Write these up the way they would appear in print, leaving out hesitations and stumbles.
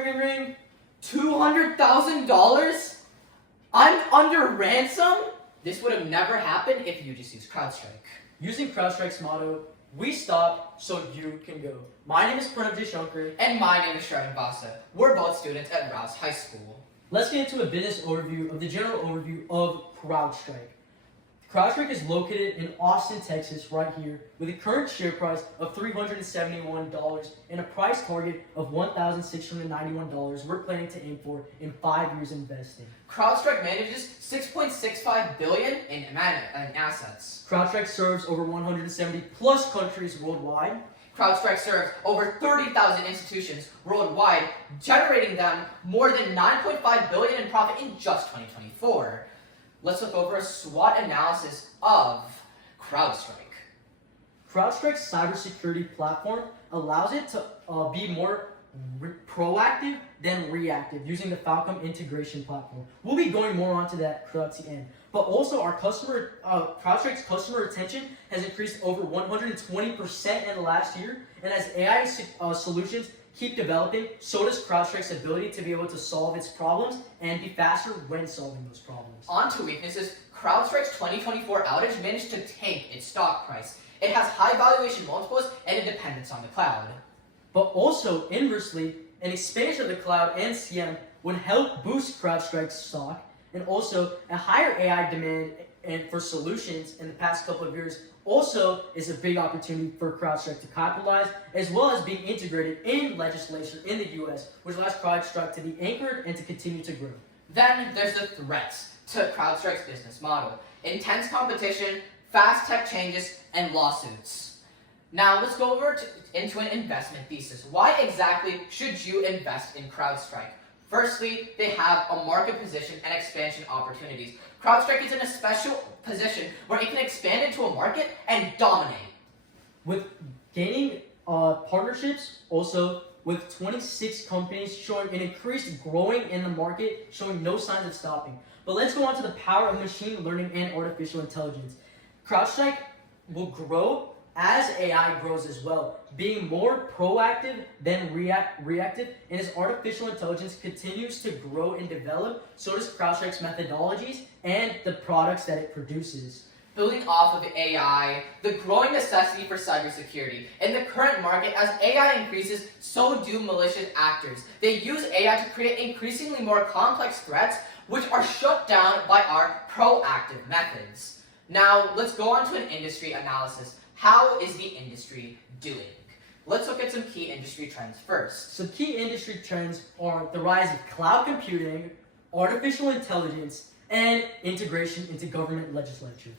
ring. $200,000? I'm under ransom? This would have never happened if you just used Crowdstrike. Using Crowdstrike's motto, we stop so you can go. My name is Jaishankar. And my name is Vasa. We're both students at Rouse High School. Let's get into a business overview of the general overview of Crowdstrike. Crowdstrike is located in Austin, Texas, right here, with a current share price of $371 and a price target of $1,691 we're planning to aim for in 5 years investing. Crowdstrike manages $6.65 billion in assets. Crowdstrike serves over 170 plus countries worldwide. Crowdstrike serves over 30,000 institutions worldwide, generating them more than $9.5 billion in profit in just 2024. Let's look over a SWOT analysis of Crowdstrike. Crowdstrike's cybersecurity platform allows it to be more proactive than reactive using the Falcon integration platform. We'll be going more onto that throughout the end. But also our Crowdstrike's customer retention has increased over 120% in the last year. And as AI solutions keep developing, so does Crowdstrike's ability to be able to solve its problems and be faster when solving those problems. On to weaknesses, Crowdstrike's 2024 outage managed to tank its stock price. It has high valuation multiples and a dependence on the cloud. But also, inversely, an expansion of the cloud and CM would help boost Crowdstrike's stock, and also a higher AI demand and for solutions in the past couple of years also is a big opportunity for Crowdstrike to capitalize, as well as being integrated in legislation in the US, which allows Crowdstrike to be anchored and to continue to grow. Then there's the threats to Crowdstrike's business model: intense competition, fast tech changes, and lawsuits. Now let's go over into an investment thesis. Why exactly should you invest in Crowdstrike? Firstly, they have a market position and expansion opportunities. Crowdstrike is in a special position where it can expand into a market and dominate. With gaining partnerships, also with 26 companies showing an increased growing in the market, showing no signs of stopping. But let's go on to the power of machine learning and artificial intelligence. Crowdstrike will grow as AI grows as well, being more proactive than reactive, and as artificial intelligence continues to grow and develop, so does Crowdstrike's methodologies and the products that it produces. Building off of AI, the growing necessity for cybersecurity. In the current market, as AI increases, so do malicious actors. They use AI to create increasingly more complex threats, which are shut down by our proactive methods. Now, let's go on to an industry analysis. How is the industry doing? Let's look at some key industry trends first. Some key industry trends are the rise of cloud computing, artificial intelligence, and integration into government legislature.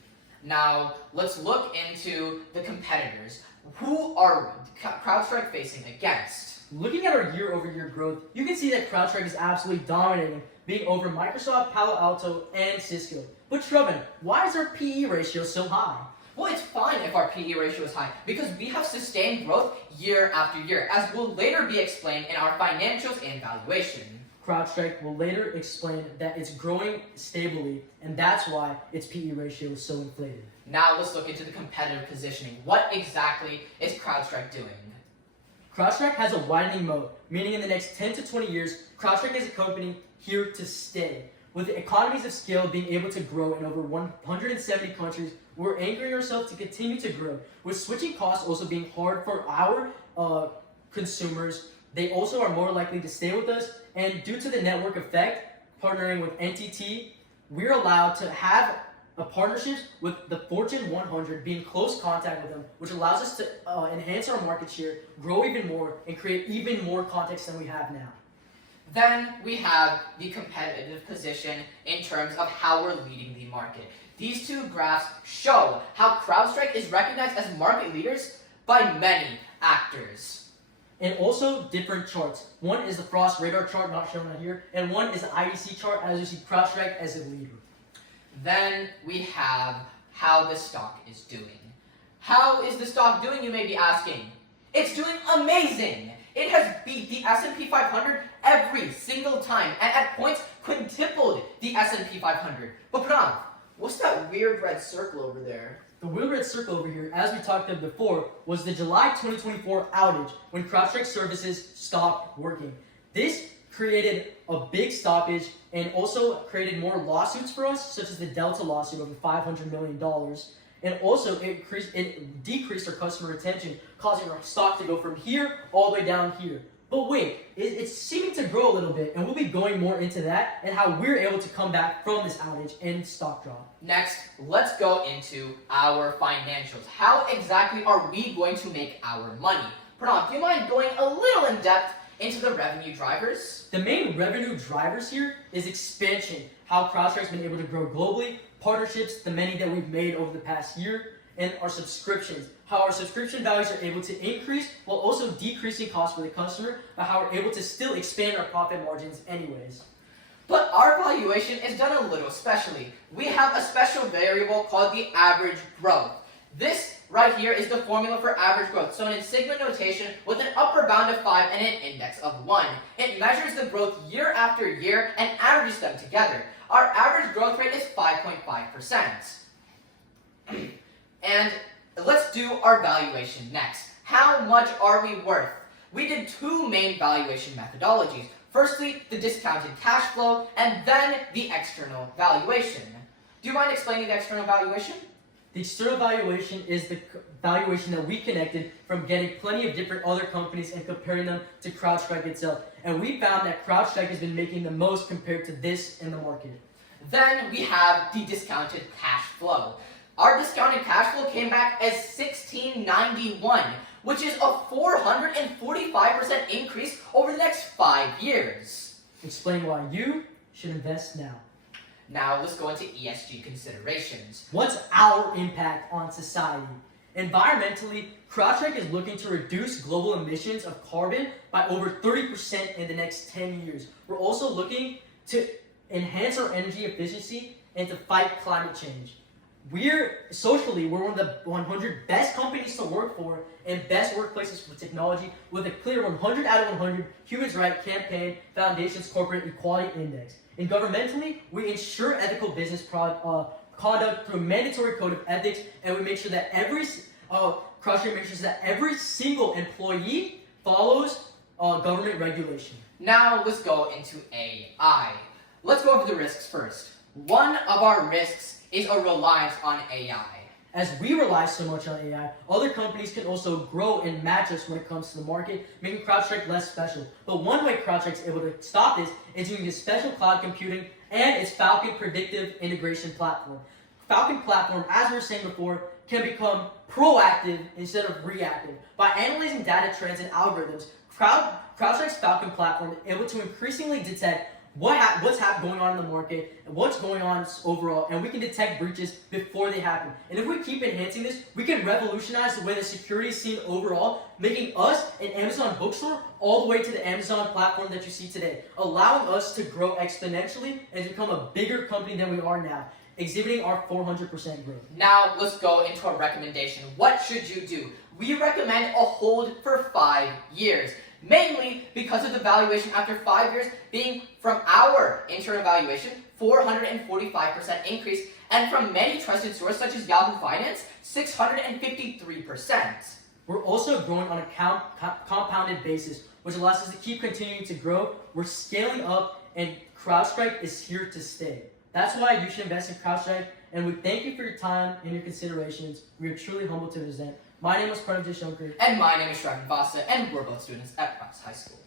Now, let's look into the competitors. Who are Crowdstrike facing against? Looking at our year-over-year growth, you can see that Crowdstrike is absolutely dominating, being over Microsoft, Palo Alto, and Cisco. But Shrubin, why is our PE ratio so high? Well, it's fine if our PE ratio is high because we have sustained growth year after year, as will later be explained in our financials and valuation. Crowdstrike will later explain that it's growing stably, and that's why its PE ratio is so inflated. Now let's look into the competitive positioning. What exactly is Crowdstrike doing? Crowdstrike has a widening moat, meaning in the next 10 to 20 years, Crowdstrike is a company here to stay. With the economies of scale being able to grow in over 170 countries, we're anchoring ourselves to continue to grow. With switching costs also being hard for our consumers, they also are more likely to stay with us. And due to the network effect, partnering with NTT, we're allowed to have partnerships with the Fortune 100, be in close contact with them, which allows us to enhance our market share, grow even more, and create even more context than we have now. Then we have the competitive position in terms of how we're leading the market. These two graphs show how Crowdstrike is recognized as market leaders by many actors. And also different charts. One is the Frost radar chart, not shown on here, and one is the IDC chart, as you see Crowdstrike as a leader. Then we have how the stock is doing. How is the stock doing, you may be asking? It's doing amazing! It has beat the S&P 500 every single time, and at points quintupled the S&P 500. But Pranav, what's that weird red circle over there? The weird red circle over here, as we talked about before, was the July 2024 outage when Crowdstrike services stopped working. This created a big stoppage and also created more lawsuits for us, such as the Delta lawsuit over $500 million. And also it decreased our customer retention, causing our stock to go from here all the way down here. But wait, it's seeming to grow a little bit, and we'll be going more into that and how we're able to come back from this outage and stock drop. Next, let's go into our financials. How exactly are we going to make our money? Pranav, do you mind going a little in depth into the revenue drivers? The main revenue drivers here is expansion, how Crowdstrike's been able to grow globally, partnerships, the many that we've made over the past year, and our subscriptions, how our subscription values are able to increase while also decreasing costs for the customer, but how we're able to still expand our profit margins anyways. But our valuation is done a little specially. We have a special variable called the average growth. This right here is the formula for average growth, so in sigma notation with an upper bound of 5 and an index of 1. It measures the growth year after year and averages them together. Our average growth rate is 5.5%. And let's do our valuation next. How much are we worth? We did two main valuation methodologies. Firstly, the discounted cash flow, and then the external valuation. Do you mind explaining the external valuation? The external valuation is the valuation that we connected from getting plenty of different other companies and comparing them to CrowdStrike itself. And we found that CrowdStrike has been making the most compared to this in the market. Then we have the discounted cash flow. Our discounted cash flow came back as $1691, which is a 445% increase over the next 5 years. Explain why you should invest now. Now let's go into ESG considerations. What's our impact on society? Environmentally, CrowdStrike is looking to reduce global emissions of carbon by over 30% in the next 10 years. We're also looking to enhance our energy efficiency and to fight climate change. We're one of the 100 best companies to work for and best workplaces for technology with a clear 100 out of 100 Human Rights Campaign Foundation's Corporate Equality Index. And governmentally, we ensure ethical business conduct through a mandatory code of ethics, and we make sure that CrowdStrike makes sure that every single employee follows government regulation. Now let's go into AI. Let's go over the risks first. One of our risks is a reliance on AI. As we rely so much on AI, other companies can also grow and match us when it comes to the market, making CrowdStrike less special. But one way CrowdStrike's able to stop this is using its special cloud computing and its Falcon predictive integration platform. Falcon platform, as we were saying before, can become proactive instead of reactive. By analyzing data trends and algorithms, CrowdStrike's Falcon platform is able to increasingly detect what's going on in the market, and what's going on overall, and we can detect breaches before they happen. And if we keep enhancing this, we can revolutionize the way the security is seen overall, making us an Amazon bookstore all the way to the Amazon platform that you see today, allowing us to grow exponentially and become a bigger company than we are now, exhibiting our 400% growth. Now let's go into a recommendation. What should you do? We recommend a hold for 5 years. Mainly because of the valuation after 5 years being from our internal valuation, 445% increase, and from many trusted sources such as Yahoo Finance, 653%. We're also growing on a compounded basis, which allows us to keep continuing to grow. We're scaling up, and CrowdStrike is here to stay. That's why you should invest in CrowdStrike, and we thank you for your time and your considerations. We are truly humbled to present. My name is Jaishankar. And my name is Vasa, and we're both students at Rouse High School.